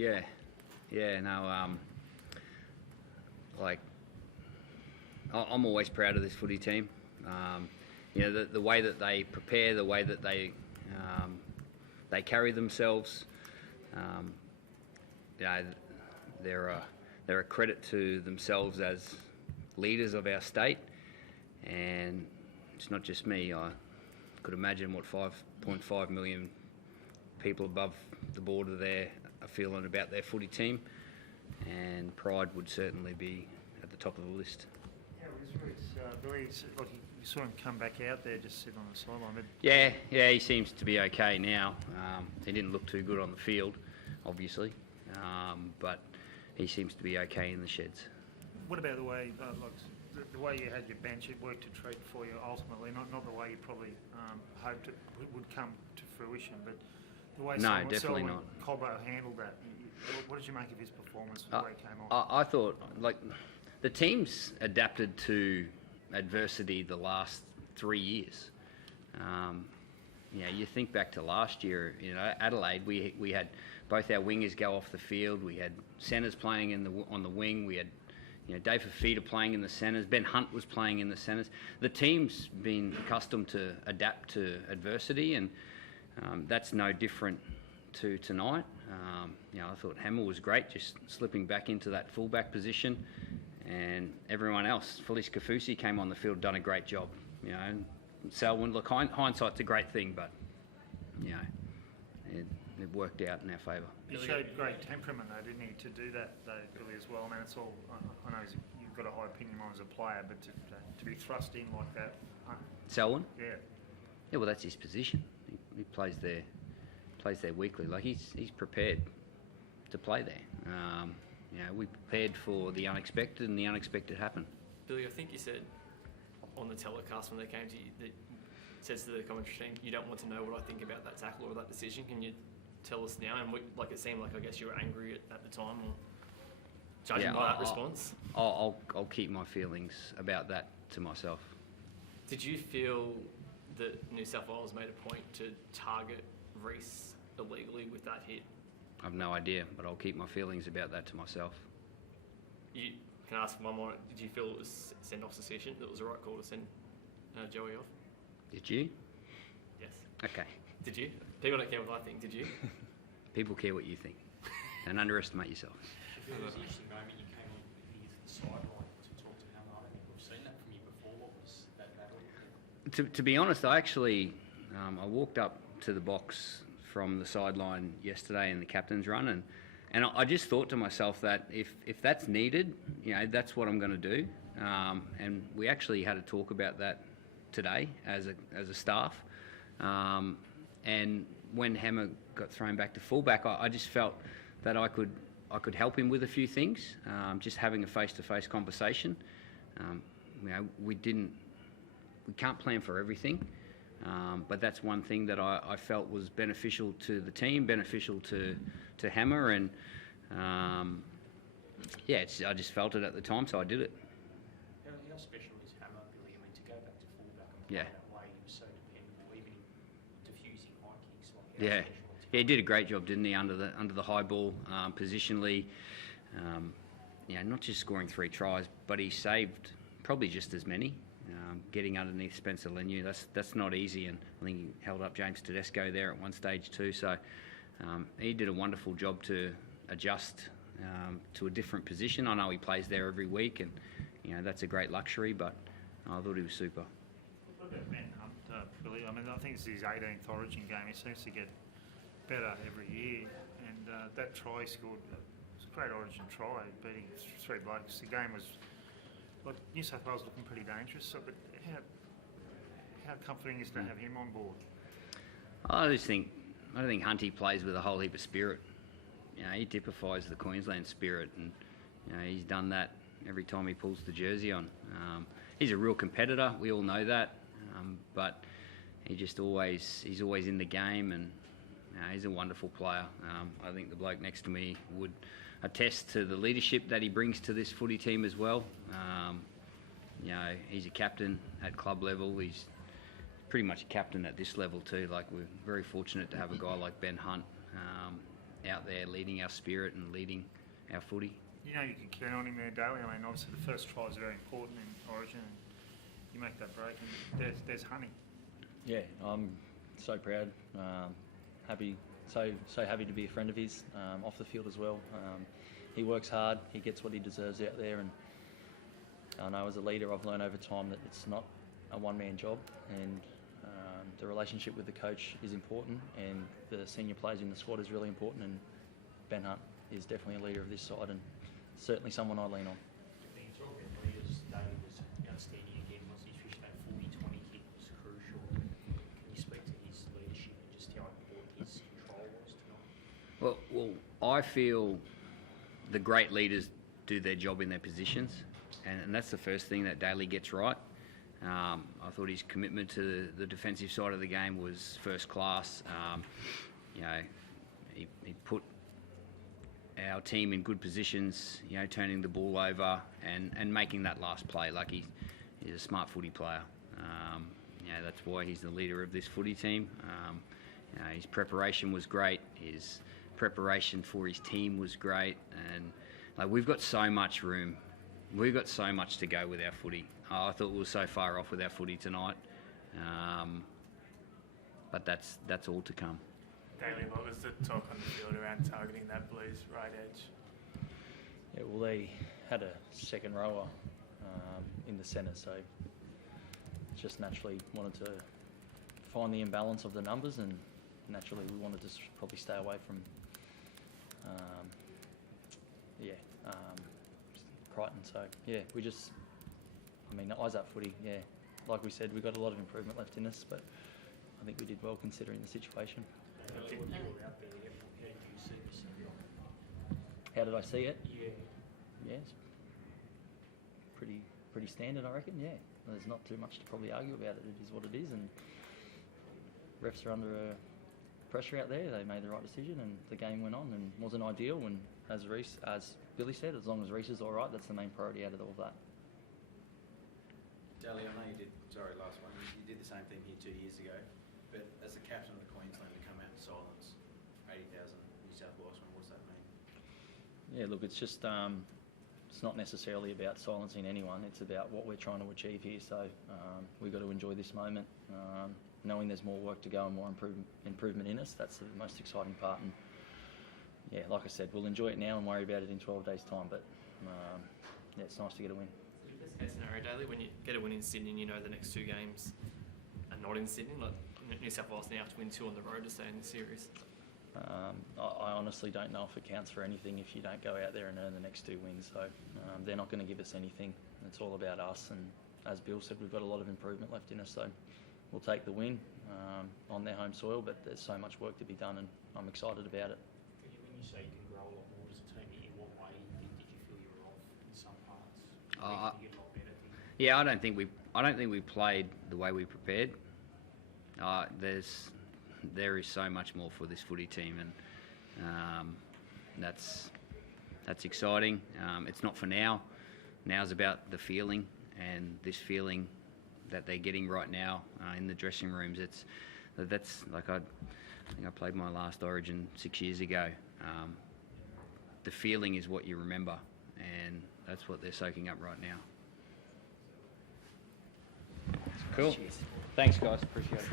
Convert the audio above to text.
Yeah, yeah. No, like I'm always proud of this footy team. The way that they prepare, the way that they carry themselves. You know, they're a credit to themselves as leaders of our state, and it's not just me. I could imagine what 5.5 million people above the border there are feeling about their footy team, and pride would certainly be at the top of the list. Yeah, it was Billy, like you saw him come back out there, just sitting on the sideline. But Yeah, he seems to be okay now. He didn't look too good on the field, obviously, but he seems to be okay in the sheds. what about the way, the way you had your bench? It worked a treat for you ultimately, not the way you probably hoped it would come to fruition, but the way definitely not. Cobbo handled that. What did you make of his performance the way he came on? I thought, the team's adapted to adversity the last 3 years. You think back to last year, Adelaide, we had both our wingers go off the field. We had centres playing on the wing. We had, Dave Fafita playing in the centres. Ben Hunt was playing in the centres. The team's been accustomed to adapt to adversity, and that's no different to tonight. I thought Hammer was great, just slipping back into that fullback position, and everyone else. Felice Kafusi came on the field, done a great job. Selwyn, look, hindsight's a great thing, but it worked out in our favour. He showed great temperament, though, didn't he, to do that, though, Billy, as well. I mean, it's all. I know you've got a high opinion of him as a player, but to be thrust in like that. Selwyn? Yeah. Yeah, well, that's his position. He plays there weekly. Like he's prepared to play there. We prepared for the unexpected, and the unexpected happened. Billy, I think you said on the telecast when they came to you that says to the commentary team, you don't want to know what I think about that tackle or that decision. Can you tell us now? And it seemed like I guess you were angry at the time, or judging by that response. I'll keep my feelings about that to myself. Did you feel that New South Wales made a point to target Reece illegally with that hit? I've no idea, but I'll keep my feelings about that to myself. You can I ask one more. Did you feel it was send-off sufficient? That it was the right call to send Joey off? Did you? Yes. Okay. Did you? People don't care what I think. Did you? People care what you think. Don't underestimate yourself. It was an interesting moment. You came on the sideline to talk to him. I don't think we've seen that from you before. What was that battle? To be honest, I actually I walked up to the box from the sideline yesterday in the captain's run, and I just thought to myself that if that's needed, that's what I'm going to do. And we actually had a talk about that today as a staff. And when Hammer got thrown back to fullback, I just felt that I could help him with a few things. Just having a face-to-face conversation. We can't plan for everything. But that's one thing that I felt was beneficial to the team, beneficial to Hammer, and I just felt it at the time, so I did it. How special is Hammer, Billy? I mean, to go back to fullback and play that way, he was so dependable, even in diffusing high kicks. He did a great job, didn't he, under the high ball, positionally. Not just scoring 3 tries, but he saved probably just as many. Getting underneath Spencer Leniu, that's not easy, and I think he held up James Tedesco there at one stage too. So he did a wonderful job to adjust to a different position. I know he plays there every week, and that's a great luxury, but I thought he was super. What about Ben Hunt, Billy? I mean, I think this is his 18th Origin game. He seems to get better every year, and that try he scored, it was a great Origin try, beating 3 blokes. The game was. New South Wales looking pretty dangerous, but how comforting is it to have him on board? I don't think Hunty plays with a whole heap of spirit. He typifies the Queensland spirit, and he's done that every time he pulls the jersey on. He's a real competitor. We all know that, but he's always in the game, and he's a wonderful player. I think the bloke next to me would attest to the leadership that he brings to this footy team as well. He's a captain at club level. He's pretty much a captain at this level too. We're very fortunate to have a guy like Ben Hunt. out there leading our spirit and leading our footy. You know you can count on him there, Daly. I mean, obviously the first try is very important in Origin, and you make that break, and there's honey. Yeah, I'm so proud, happy, so happy to be a friend of his, off the field as well. He works hard, he gets what he deserves out there, and I know as a leader I've learned over time that it's not a one-man job, and the relationship with the coach is important, and the senior players in the squad is really important, and Ben Hunt is definitely a leader of this side, and certainly someone I lean on. Being talking about leaders, Daly was outstanding again. Was his fish that 40-20 kick was crucial. Can you speak to his leadership and just how important his control was tonight? Well, I feel the great leaders do their job in their positions, and that's the first thing that Daly gets right. I thought his commitment to the defensive side of the game was first class. You know, he put our team in good positions, you know, turning the ball over and making that last play. Like he's a smart footy player. You know, that's why he's the leader of this footy team. You know, his preparation was great. His preparation for his team was great, and like we've got so much room. We've got so much to go with our footy. I thought we were so far off with our footy tonight, but that's all to come. Daly, what was the talk on the field around targeting that Blues right edge? Yeah, well, they had a second rower in the centre, so just naturally wanted to find the imbalance of the numbers, and naturally we wanted to probably stay away from Crichton. So yeah, we just, I mean, eyes up footy. Yeah, like we said, we've got a lot of improvement left in us, but I think we did well considering the situation. When you were out there, how did you see this? How did I see it? Yeah. Yeah, it's pretty standard, I reckon. Yeah, there's not too much to probably argue about it. It is what it is, and refs are under pressure out there. They made the right decision, and the game went on and wasn't ideal. And as Billy said, as long as Reece is all right, that's the main priority out of all that. Daly, I know you did, last one, you did the same thing here 2 years ago, but as the captain of the Queensland to come out and silence 80,000 New South Welshman, what does that mean? Yeah, look, it's just, it's not necessarily about silencing anyone, it's about what we're trying to achieve here, so we've got to enjoy this moment, knowing there's more work to go and more improvement in us. That's the most exciting part, and yeah, like I said, we'll enjoy it now and worry about it in 12 days' time, but yeah, it's nice to get a win. Best case scenario, Daly, when you get a win in Sydney, you know the next two games are not in Sydney. Like New South Wales now have to win 2 on the road to stay in the series. I honestly don't know if it counts for anything if you don't go out there and earn the next 2 wins. So they're not going to give us anything. It's all about us. And as Bill said, we've got a lot of improvement left in us. So we'll take the win on their home soil. But there's so much work to be done, and I'm excited about it. When you say you can grow a lot more as a team, in what way did you feel you were off in some parts? Where did you get a lot better? Yeah, I don't think we played the way we prepared. There is so much more for this footy team, and that's exciting. It's not for now. Now's about the feeling, and this feeling that they're getting right now in the dressing rooms. That's like I think I played my last Origin 6 years ago. The feeling is what you remember, and that's what they're soaking up right now. Cool. Thanks, guys. Appreciate it.